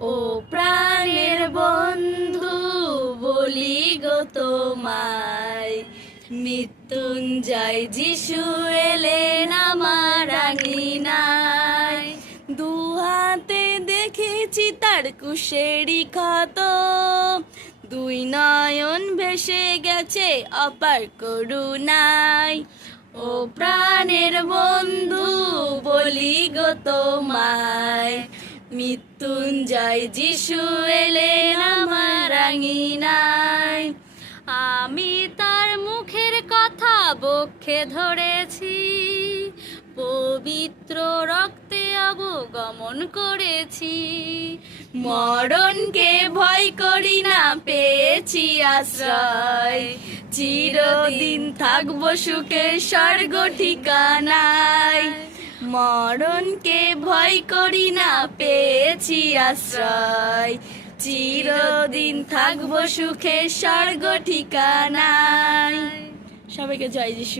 ও প্রাণের বন্ধু বলি গো তোমায়, মৃত্যুঞ্জয় যিশু এলেন আমার আঙিনায়। দু হাতে দেখেছি তার কুশেরি ক্ষত, দুই নয়ন ভেসে গেছে অপার করুণায়। ও প্রাণের বন্ধু বলি গো তোমায়, মৃত্যুঞ্জয় যিশু এলেন আমার আঙিনায়। আমি তার মুখের কথা বক্ষে ধরেছি, পবিত্র রক্তে অবগমন করেছি। মরণকে ভয় করি না, পেয়েছি আশ্রয়, চিরদিন থাকবো সুখের স্বর্গ ঠিকানায়। মরণকে ভয় করি না, পেয়েছি আশ্রয়, চিরদিন থাকবো সুখের স্বর্গ ঠিকানায়। সবাইকে জয় যিশু।